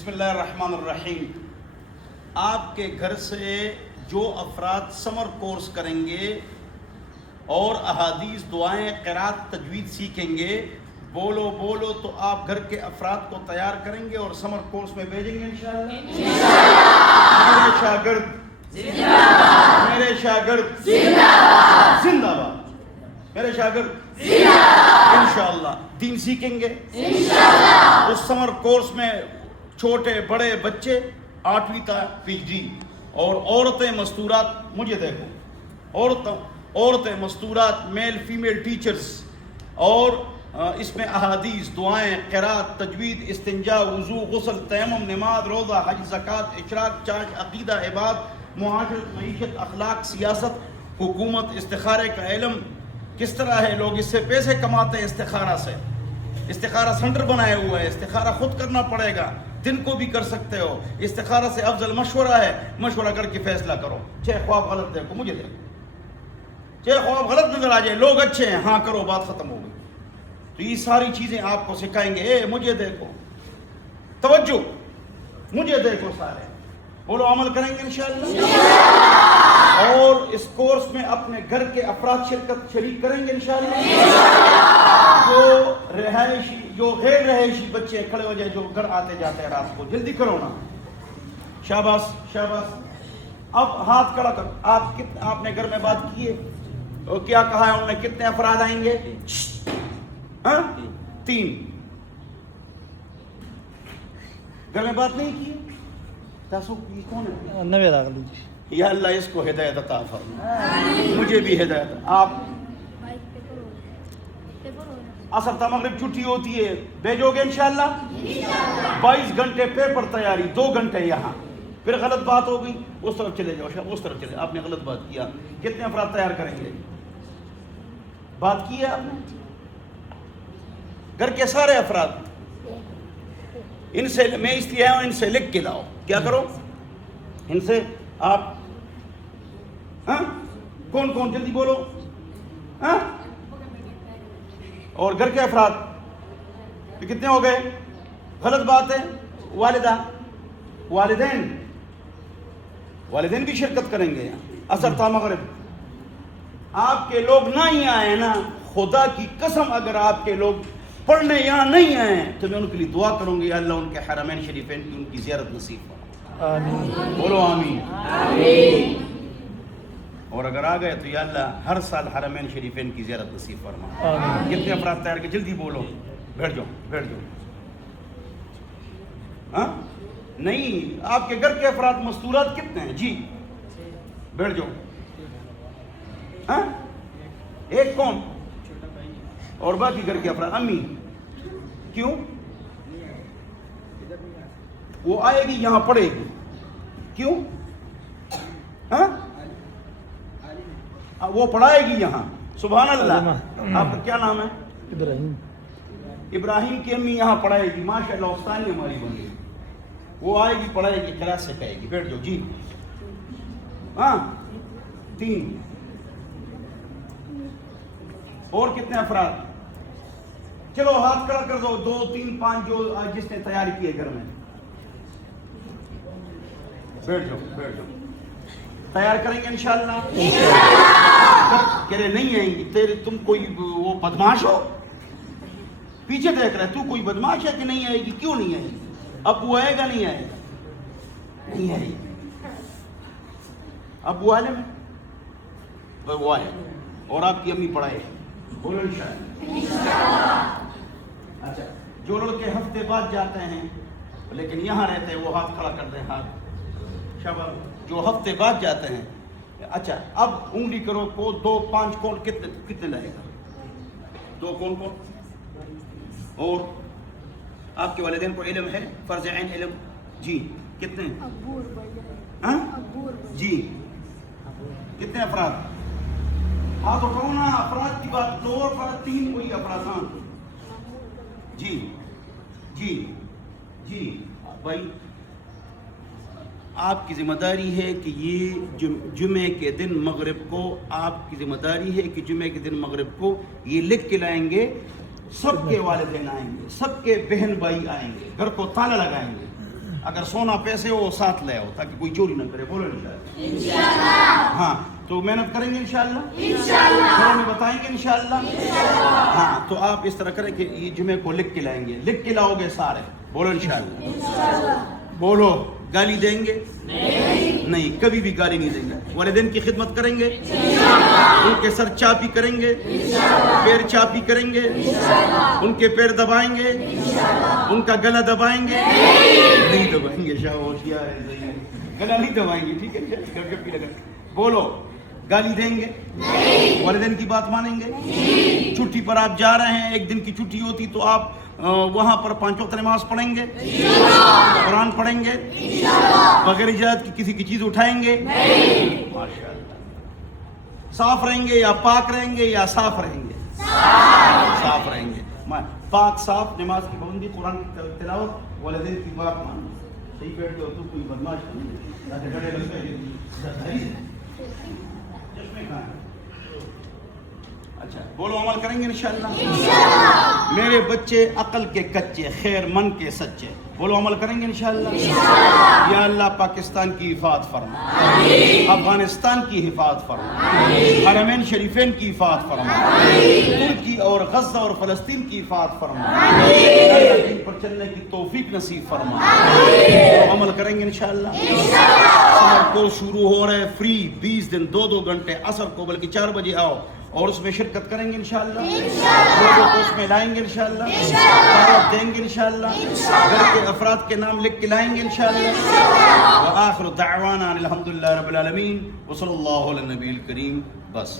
بسم اللہ الرحمن الرحیم. آپ کے گھر سے جو افراد سمر کورس کریں گے اور احادیث، دعائیں، قرات، تجوید سیکھیں گے، بولو تو آپ گھر کے افراد کو تیار کریں گے اور سمر کورس میں بھیجیں گے انشاءاللہ. میرے شاگرد زندہ باد، میرے شاگرد زندہ باد، زندہ باد، میرے شاگرد زندہ باد. انشاءاللہ دین سیکھیں گے انشاءاللہ. اس سمر کورس میں چھوٹے بڑے بچے 8ویں تا PhD اور عورتیں مستورات. مجھے دیکھو، عورتیں مستورات، میل فیمیل ٹیچرز، اور اس میں احادیث، دعائیں، قرات، تجوید، استنجاء، وضو، غسل، تیمم، نماز، روزہ، حج، زکوٰۃ، اشراق، چاش، عقیدہ، عبادت، معاشرت، معیشت، اخلاق، سیاست، حکومت، استخارے کا علم کس طرح ہے، لوگ اس سے پیسے کماتے ہیں. استخارہ سے، استخارہ سینٹر بنائے ہوا ہے، استخارہ خود کرنا پڑے گا، دن کو بھی کر سکتے ہو. استخارہ سے افضل مشورہ ہے، مشورہ کر کے فیصلہ کرو. چھ خواب غلط دیکھو، مجھے دیکھو، چھ خواب غلط نظر آ جائے، لوگ اچھے ہیں، ہاں کرو، بات ختم ہو گئی. تو یہ ساری چیزیں آپ کو سکھائیں گے. اے مجھے دیکھو، توجہ، مجھے دیکھو، سارے بولو عمل کریں گے انشاءاللہ. اور اس کورس میں اپنے گھر کے افراد شریک کریں گے انشاءاللہ. جو غیر رہائشی بچے کھڑے ہو جائے، جو گھر آتے جاتے ہیں رات کو، جلدی کرو نا. شاباش شاباش. اب ہاتھ کھڑا کرو. آپ نے گھر میں بات کی ہے، کیا کہا ہے انہوں نے؟ کتنے افراد آئیں گے؟ 3. گھر میں بات نہیں کی؟ یہ کون ہے؟ نوید آگلی. یا اللہ اس کو ہدایت عطا فرما، مجھے بھی ہدایت. آپ عصر تا مغرب چھٹی ہوتی ہے، بھیجو گے انشاءاللہ. 22 گھنٹے پیپر تیاری، 2 گھنٹے یہاں. پھر غلط بات ہو گئی، اس طرف چلے جاؤ، اس طرف چلے. آپ نے غلط بات کیا. کتنے افراد تیار کریں گے؟ بات کی ہے آپ نے؟ گھر کے سارے افراد. ان سے میں اس لیے آیا ہوں، ان سے لکھ کے لاؤ. کیا کرو ان سے؟ آپ کون کون جلدی بولو. اور گھر کے افراد کتنے ہو گئے؟ غلط بات ہے. والدہ، والدین بھی شرکت کریں گے عصر تا مغرب. آپ کے لوگ نہ ہی آئے نا، خدا کی قسم اگر آپ کے لوگ پڑھنے یہاں نہیں آئے تو میں ان کے لیے دعا کروں گی، یا اللہ ان کے حرمین شریفین کی ان کی زیارت نصیب فرما. آمین. بولو آمین. آمین. اور اگر آ گئے تو یا اللہ ہر سال حرمین شریفین کی زیارت نصیب فرما. آمین. کتنے افراد تیار کے جلدی بولو. بیٹھ جاؤ. نہیں، آپ کے گھر کے افراد مستورات کتنے ہیں؟ جی بیٹھ جاؤ. ایک کون؟ اور باقی گھر کے افراد؟ امی. کیوں؟ وہ آئے گی یہاں پڑھے گی. کیوں؟ وہ پڑھائے گی یہاں. سبحان اللہ. آپ کا کیا نام ہے؟ ابراہیم کی امی یہاں پڑھائے گی. ماشاء اللہ استانی ہماری بن گئی. وہ آئے گی، پڑھائے گی، قرات سے کہے گی. بیٹھ جاؤ. جی 3. اور کتنے افراد؟ چلو ہاتھ کھڑا کر دو. 2 3 5 جو جس نے تیاری کی ہے گھر میں. بیٹھ جاؤ. تیار کریں گے انشاءاللہ. کہہ رہے نہیں آئیں گی. تم کوئی وہ بدماش ہو؟ پیچھے دیکھ رہے تو کوئی بدماش ہے کہ نہیں آئے گی؟ کیوں نہیں آئے گی؟ اب وہ آئے گا نہیں آئے گا؟ نہیں آئے گی. اب وہ عالم ہے، وہ آئے اور آپ کی امی پڑھائے. بولو انشاءاللہ. اچھا، جو لڑکے ہفتے بعد جاتے ہیں لیکن یہاں رہتے ہیں وہ ہاتھ کھڑا کر دیں. ہاتھ. شاباش. جو ہفتے بعد جاتے ہیں. اچھا اب انگلی کرو. کو 2 5 کون کتنے لائے گا؟ 2 کون؟ اور آپ کے والدین کو علم ہے؟ فرض عین علم. جی کتنے؟ جی کتنے افراد؟ ہاتھ اٹھاؤ نا. افراد کی بات. 2 افراد 3 وہی افراد. ہاں جی بھائی. آپ کی ذمہ داری ہے کہ یہ جمعے کے دن مغرب کو، آپ کی ذمہ داری ہے کہ جمعے کے دن مغرب کو یہ لکھ کے لائیں گے. سب کے والدین آئیں گے، سب کے بہن بھائی آئیں گے، گھر کو تالا لگائیں گے. اگر سونا پیسے ہو ساتھ لے آؤ تاکہ کوئی چوری نہ کرے. بولو انشاءاللہ. ہاں تو محنت کریں گے انشاءاللہ. گھروں میں بتائیں گے انشاءاللہ. ہاں تو آپ اس طرح کریں کہ یہ جمعے کو لکھ کے لائیں گے. لکھ کے لاؤ گے سارے. بولو انشاءاللہ. بولو گالی دیں گے نہیں, کبھی بھی گالی نہیں دیں گے. والدین کی خدمت کریں گے, ان کے سر چاپی کریں گے, پیر چاپی کریں گے, ان کے پیر دبائیں گے, ان کا گلا دبائیں گے نہیں دبائیں گے. گلا نہیں دبائیں گے, ٹھیک ہے. بولو گالی دیں گے, والدین کی بات مانیں گے. چھٹی پر آپ جا رہے ہیں, ایک دن کی چھٹی ہوتی تو آپ وہاں پر 5 وقت نماز پڑھیں گے, قرآن پڑھیں گے, بغیر اجازت کی کسی کی چیز اٹھائیں گے. ماشاءاللہ. صاف رہیں گے یا پاک رہیں گے یا صاف رہیں گے؟ صاف رہیں گے. پاک صاف, نماز کی پابندی, قرآن کی تلاوت, والدین کی بات ماننا. صحیح بیٹھتے ہو تو کوئی بدماش نہیں. اچھا بولو عمل کریں گے انشاءاللہ. میرے بچے عقل کے کچے, خیر من کے سچے. بولو عمل کریں گے انشاءاللہ. یا اللہ پاکستان کی حفاظت فرما, افغانستان کی حفاظت فرما, حرمین شریفین کی حفاظت فرما, ترکی اور غزہ اور فلسطین کی حفاظت فرما. اللہ دین پر چلنے کی توفیق نصیب فرما. بولو عمل کریں گے انشاءاللہ. سمر کو شروع ہو رہے فری 20 دن 2 گھنٹے, عصر کو بلکہ 4 بجے آؤ اور اس میں شرکت کریں گے انشاءاللہ. لوگوں کو اس میں لائیں گے انشاءاللہ, دعوت دیں گے انشاءاللہ, گھر کے افراد کے نام لکھ کے لائیں گے انشاءاللہ. وآخر دعوانا الحمدللہ رب العالمین وصلی اللہ علی النبی الکریم. بس